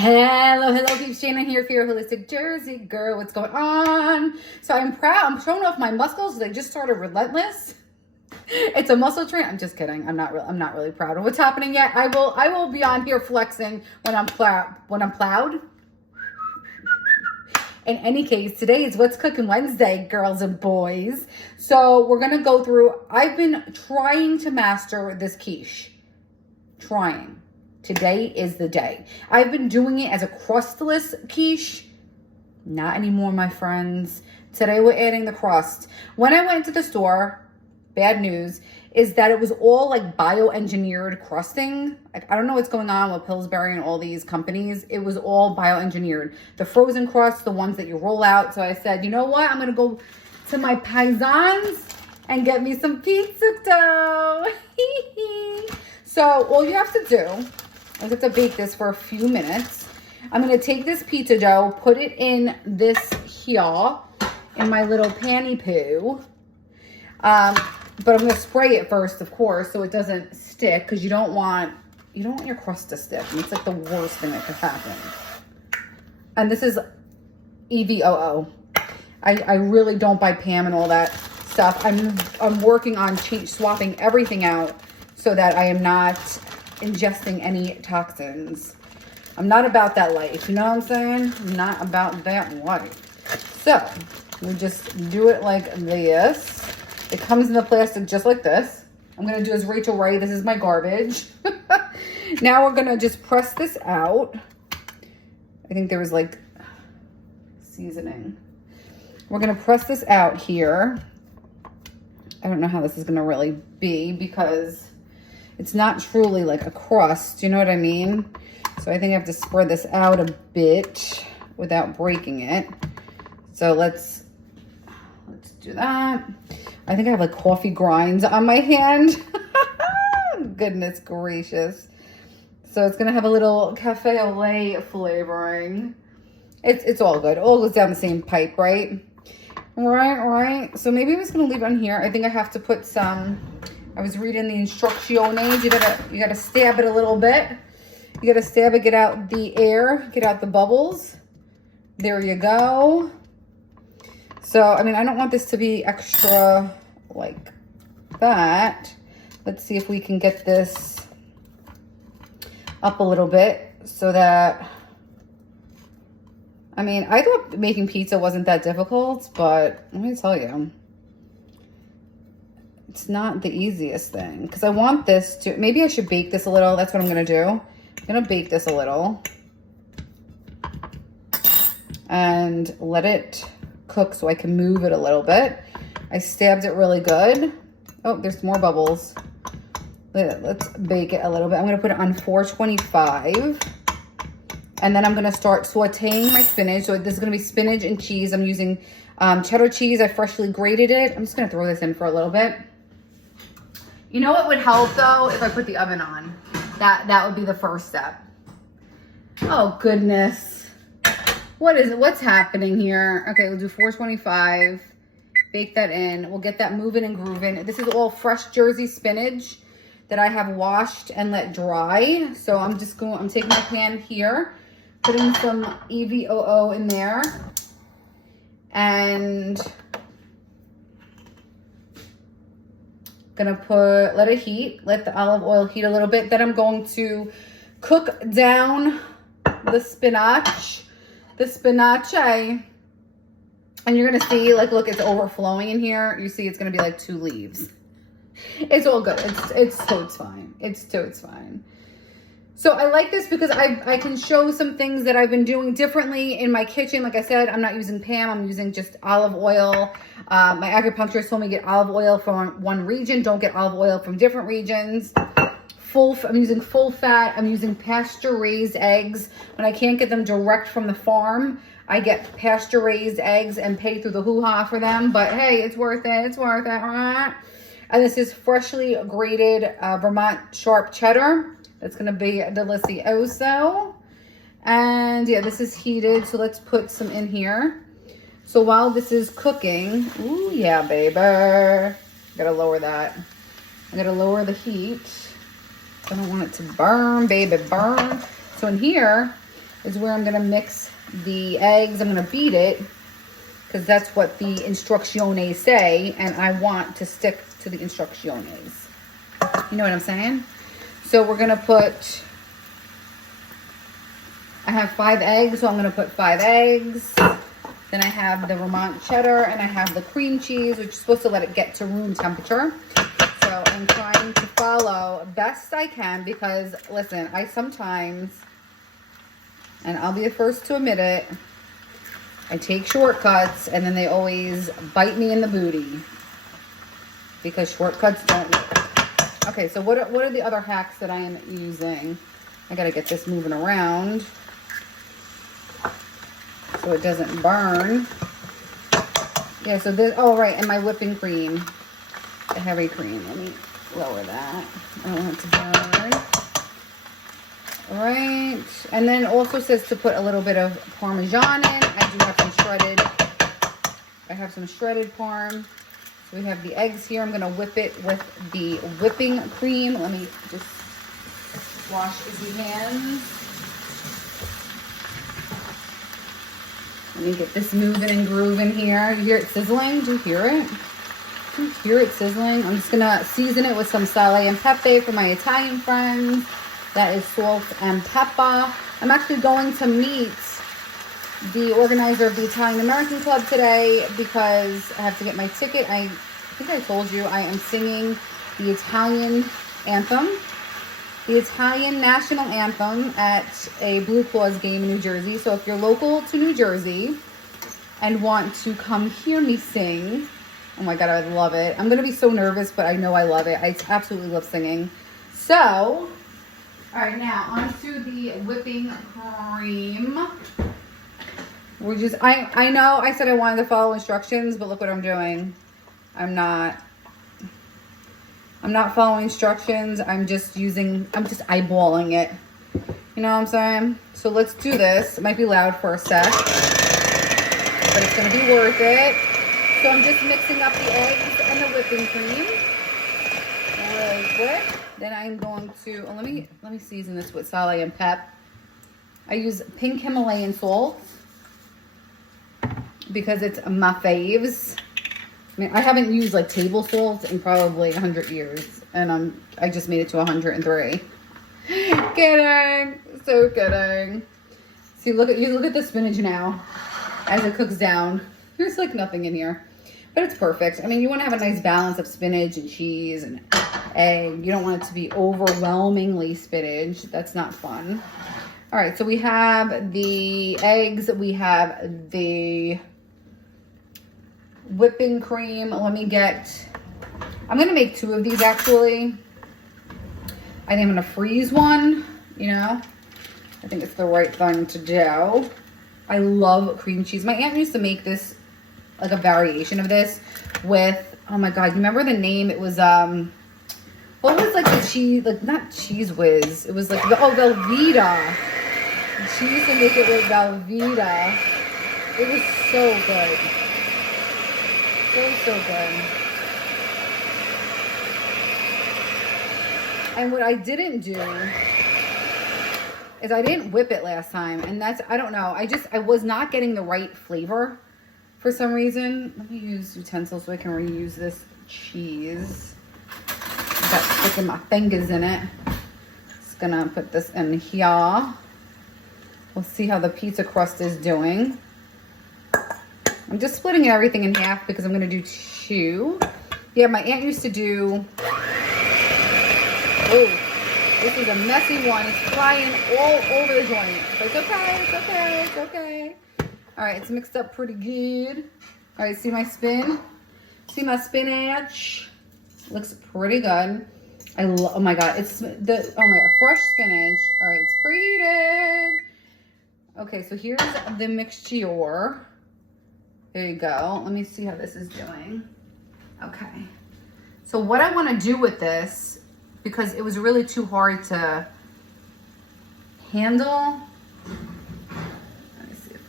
Hello, peeps. Jana here for your holistic Jersey girl. What's going on? So I'm proud. I'm showing off my muscles. They just started relentless. It's a muscle train. I'm just kidding. I'm not really proud of what's happening yet. I will be on here flexing when I'm plowed. In any case, today is What's Cooking Wednesday, girls and boys. So we're gonna go through. I've been trying to master this quiche. Trying. Today is the day. I've been doing it as a crustless quiche. Not anymore, my friends. Today we're adding the crust. When I went to the store, bad news is that it was all like bioengineered crusting. I don't know what's going on with Pillsbury and all these companies. It was all bioengineered. The frozen crust, the ones that you roll out. So I said, you know what? I'm going to go to my paisans and get me some pizza dough. So all you have to do, I have to bake this for a few minutes. I'm going to take this pizza dough, put it in this here, in my little panty poo. But I'm going to spray it first, of course, so it doesn't stick, because you don't want your crust to stick. It's like the worst thing that could happen. And this is EVOO. I really don't buy Pam and all that stuff. I'm working on swapping everything out so that I am not ingesting any toxins. I'm not about that life, you know what I'm saying? I'm not about that life. So we just do it like this. It comes in the plastic just like this. I'm gonna do as Rachel Ray. This is my garbage. Now we're gonna just press this out. I think there was like seasoning. We're gonna press this out here. I don't know how this is gonna really be because it's not truly like a crust, you know what I mean? So I think I have to spread this out a bit without breaking it. So let's do that. I think I have like coffee grinds on my hand. Goodness gracious. So it's gonna have a little cafe au lait flavoring. It's all good. It all goes down the same pipe, right? Right. So maybe I'm just gonna leave it on here. I think I have to put some. I was reading the instructions. You gotta stab it a little bit. You gotta stab it, get out the air, get out the bubbles. There you go. So, I mean, I don't want this to be extra like that. Let's see if we can get this up a little bit so that, I mean, I thought making pizza wasn't that difficult, but let me tell you, it's not the easiest thing because I want this to, maybe I should bake this a little. That's what I'm going to do. I'm going to bake this a little and let it cook so I can move it a little bit. I stabbed it really good. Oh, there's more bubbles. Let's bake it a little bit. I'm going to put it on 425. And then I'm going to start sauteing my spinach. So this is going to be spinach and cheese. I'm using cheddar cheese. I freshly grated it. I'm just going to throw this in for a little bit. You know what would help though if I put the oven on? That would be the first step. Oh goodness. What's happening here? Okay, we'll do 425. Bake that in. We'll get that moving and grooving. This is all fresh Jersey spinach that I have washed and let dry. So I'm taking my pan here, putting some EVOO in there. And gonna let it heat, let the olive oil heat a little bit. Then I'm going to cook down the spinach. And you're gonna see, like, look, it's overflowing in here. You see it's gonna be like 2 leaves. It's all good. It's fine. It's fine. So I like this because I can show some things that I've been doing differently in my kitchen. Like I said, I'm not using Pam. I'm using just olive oil. My acupuncturist told me get olive oil from one region. Don't get olive oil from different regions. I'm using full fat. I'm using pasture-raised eggs. When I can't get them direct from the farm, I get pasture-raised eggs and pay through the hoo-ha for them. But hey, it's worth it. It's worth it. And this is freshly grated Vermont sharp cheddar. That's going to be delicioso. And yeah, this is heated. So let's put some in here. So while this is cooking, ooh, yeah, baby. I gotta lower that. I gotta lower the heat. I don't want it to burn, baby, burn. So in here, is where I'm gonna mix the eggs. I'm gonna beat it because that's what the instrucciones say, and I want to stick to the instrucciones. You know what I'm saying? So we're gonna put, I have 5 eggs, so I'm gonna put 5 eggs. Then I have the Vermont cheddar and I have the cream cheese, which is supposed to let it get to room temperature. So I'm trying to follow best I can because, listen, I sometimes, and I'll be the first to admit it, I take shortcuts and then they always bite me in the booty because shortcuts don't work. Okay, so what are the other hacks that I am using? I gotta get this moving around so it doesn't burn. Yeah, so this, oh right, and my whipping cream, the heavy cream. Let me lower that. I don't want it to burn. All right, and then it also says to put a little bit of Parmesan in. I do have some shredded, I have some shredded Parm. So we have the eggs here. I'm gonna whip it with the whipping cream. Let me just wash the hands. Let me get this moving and grooving here. You hear it sizzling? Do you hear it? Do you hear it sizzling? I'm just gonna season it with some sale and pepe for my Italian friends. That is salt and pepper. I'm actually going to meet the organizer of the Italian American Club today because I have to get my ticket. I think I told you I am singing the Italian anthem, the Italian national anthem at a Blue Claws game in New Jersey. So if you're local to New Jersey and want to come hear me sing, oh my God, I love it. I'm going to be so nervous, but I know I love it. I absolutely love singing. So, all right, now onto the whipping cream. We're just, I know I said I wanted to follow instructions, but look what I'm doing. I'm not following instructions. I'm just eyeballing it. You know what I'm saying? So let's do this. It might be loud for a sec, but it's going to be worth it. So I'm just mixing up the eggs and the whipping cream really quick. Then I'm going to, let me season this with sale and pep. I use pink Himalayan salt because it's my faves. I mean, I haven't used like table salt in probably 100 years, and I just made it to 103. Kidding, so kidding. See, look at the spinach now as it cooks down. There's like nothing in here, but it's perfect. I mean, you want to have a nice balance of spinach and cheese and egg. You don't want it to be overwhelmingly spinach. That's not fun. All right, so we have the eggs. We have the whipping cream. I'm gonna make 2 of these actually. I think I'm gonna freeze one, you know. I think it's the right thing to do. I love cream cheese. My aunt used to make this, like a variation of this with, oh my God, you remember the name? It was, what was like the cheese, like not Cheese Whiz. It was like, Velveeta. She used to make it with Velveeta. It was so good. So good. And what I didn't do is I didn't whip it last time. And that's, I don't know. I was not getting the right flavor for some reason. Let me use utensils so I can reuse this cheese. Got sticking my fingers in it. Just gonna put this in here. We'll see how the pizza crust is doing. I'm just splitting everything in half because I'm going to do 2. Yeah, my aunt used to do... Oh, this is a messy one. It's flying all over the joint. But it's okay, it's okay, it's okay. All right, it's mixed up pretty good. All right, see my spin? See my spinach? Looks pretty good. Oh my God, it's fresh spinach. All right, it's preheated. Okay, so here's the mixture. There you go. Let me see how this is doing. Okay. So what I want to do with this, because it was really too hard to handle. Let me see if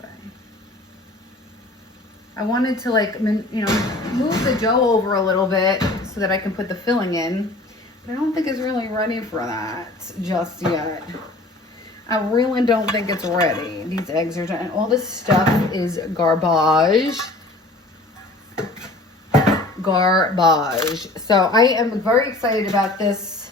I wanted to move the dough over a little bit so that I can put the filling in. But I don't think it's really ready for that just yet. I really don't think it's ready. These eggs are done. All this stuff is garbage. Garbage. So I am very excited about this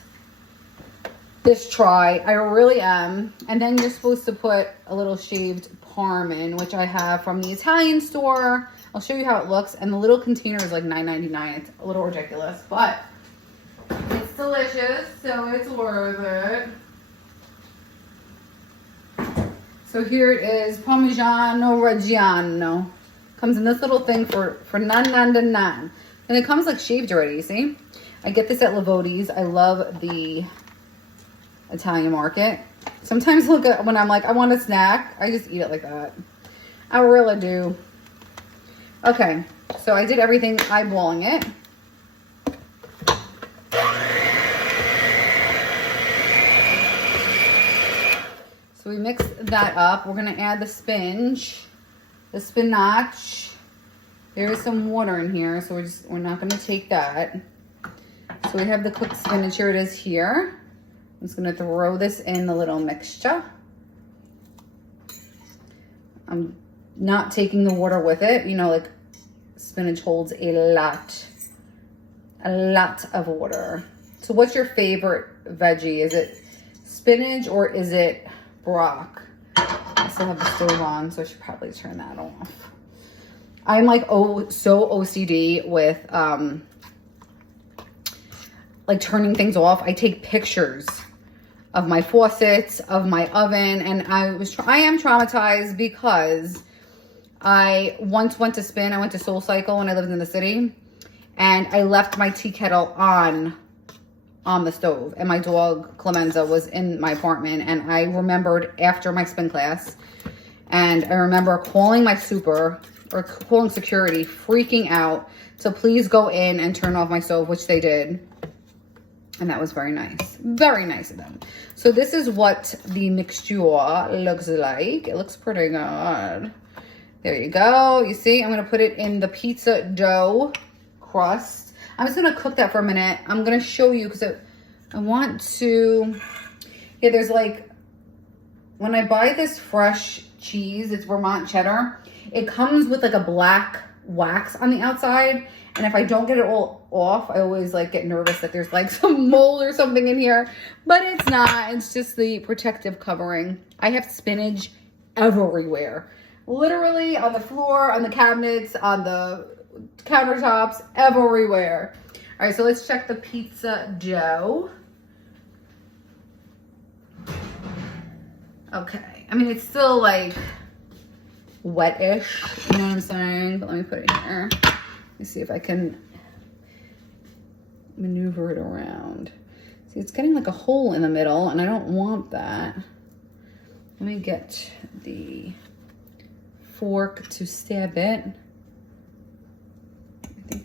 try. I really am. And then you're supposed to put a little shaved parm in, which I have from the Italian store. I'll show you how it looks. And the little container is like $9.99. It's a little ridiculous, but it's delicious, so it's worth it. So here it is, Parmigiano Reggiano. Comes in this little thing for $9.99. And it comes like shaved already, see? I get this at Lavotti's. I love the Italian market. Sometimes look at when I'm like, I want a snack, I just eat it like that. I really do. Okay, so I did everything eyeballing it. So we mix that up. We're gonna add the spinach. There is some water in here, so we're not gonna take that. So we have the cooked spinach. Here it is here. I'm just gonna throw this in the little mixture. I'm not taking the water with it. You know, like spinach holds a lot of water. So what's your favorite veggie? Is it spinach or is it brock? I still have the stove on, so I should probably turn that off. I'm like, so OCD with like turning things off. I take pictures of my faucets, of my oven, and I am traumatized because I once went to spin. I went to Soul Cycle when I lived in the city, and I left my tea kettle on the stove, and my dog Clemenza was in my apartment, and I remembered after my spin class, and I remember calling my calling security, freaking out to please go in and turn off my stove, which they did. And that was very nice. Very nice of them. So this is what the mixture looks like. It looks pretty good. There you go. You see, I'm going to put it in the pizza dough crust. I'm just going to cook that for a minute. I'm going to show you because I want to... Yeah, there's like... When I buy this fresh cheese, it's Vermont cheddar. It comes with like a black wax on the outside. And if I don't get it all off, I always like get nervous that there's like some mold or something in here. But it's not. It's just the protective covering. I have spinach everywhere. Literally on the floor, on the cabinets, on the countertops, everywhere. All right, so let's check the pizza dough. Okay. I mean, it's still like wet-ish, you know what I'm saying? But let me put it here. Let me see if I can maneuver it around. See, it's getting like a hole in the middle, and I don't want that. Let me get the fork to stab it. I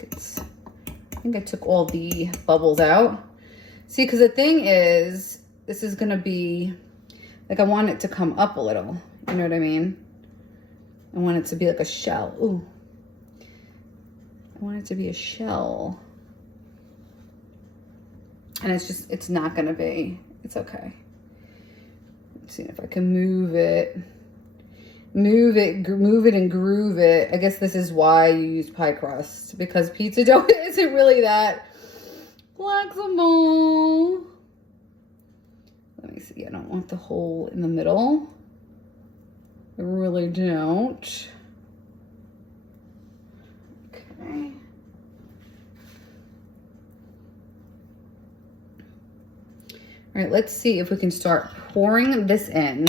think I took all the bubbles out. See, because the thing is, this is gonna be, like I want it to come up a little. You know what I mean? I want it to be like a shell. Ooh. I want it to be a shell. And it's not gonna be. It's okay. Let's see if I can move it. Move it and groove it. I guess this is why you use pie crust, because pizza dough isn't really that flexible. Let me see. I don't want the hole in the middle. I really don't. Okay. All right, let's see if we can start pouring this in.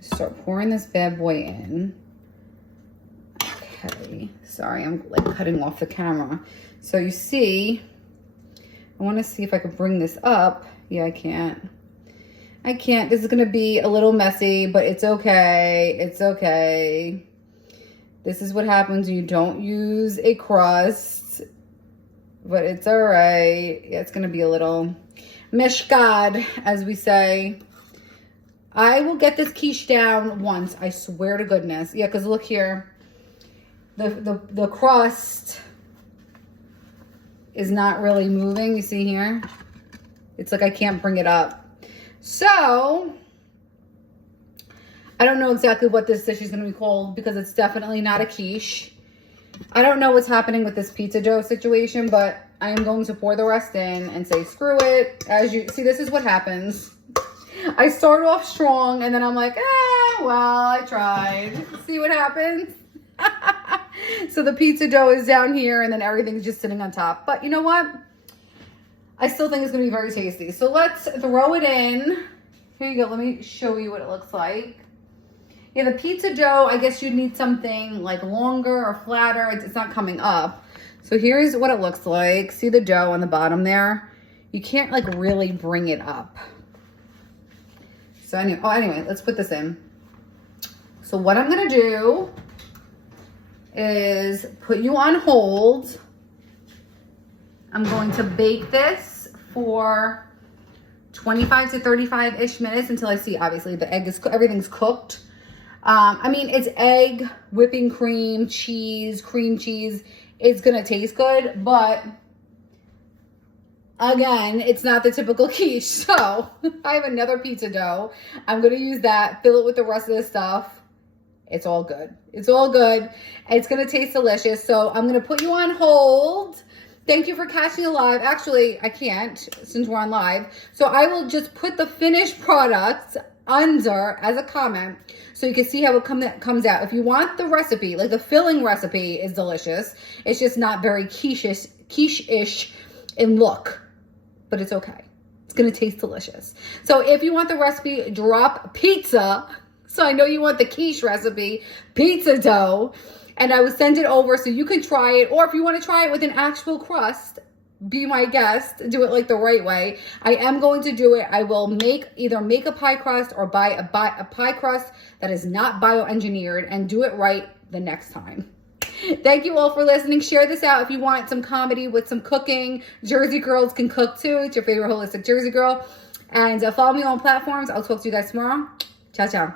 Start pouring this bad boy in. Okay, sorry, I'm like cutting off the camera. So you see, I want to see if I can bring this up. Yeah, I can't. This is going to be a little messy, but it's okay. It's okay. This is what happens when you don't use a crust, but it's all right. Yeah, it's going to be a little mishkad, as we say. I will get this quiche down once, I swear to goodness. Yeah, because look here. The crust is not really moving. You see here? It's like I can't bring it up. So, I don't know exactly what this dish is going to be called because it's definitely not a quiche. I don't know what's happening with this pizza dough situation, but I am going to pour the rest in and say, screw it. As you see, this is what happens. I start off strong and then I'm like, well, I tried. See what happens? So the pizza dough is down here and then everything's just sitting on top. But you know what? I still think it's going to be very tasty. So let's throw it in. Here you go. Let me show you what it looks like. Yeah, the pizza dough, I guess you'd need something like longer or flatter. It's not coming up. So here's what it looks like. See the dough on the bottom there? You can't like really bring it up. So anyway, let's put this in. So what I'm going to do is put you on hold. I'm going to bake this for 25 to 35-ish minutes until I see, obviously, the egg is, everything's cooked. I mean, it's egg, whipping cream, cheese, cream cheese. It's going to taste good, but again, it's not the typical quiche. So I have another pizza dough. I'm going to use that, fill it with the rest of the stuff. It's all good. It's all good. It's going to taste delicious. So I'm going to put you on hold. Thank you for catching it live. Actually, I can't since we're on live. So I will just put the finished product under as a comment so you can see how it comes out. If you want the recipe, like the filling recipe is delicious. It's just not very quiche-ish in look, but it's okay. It's going to taste delicious. So if you want the recipe, drop pizza. So I know you want the quiche recipe, pizza dough, and I will send it over so you can try it. Or if you want to try it with an actual crust, be my guest, do it like the right way. I am going to do it. I will either make a pie crust or buy a pie crust that is not bioengineered and do it right the next time. Thank you all for listening. Share this out if you want some comedy with some cooking. Jersey girls can cook too. It's your favorite holistic Jersey girl. And follow me on platforms. I'll talk to you guys tomorrow. Ciao, ciao.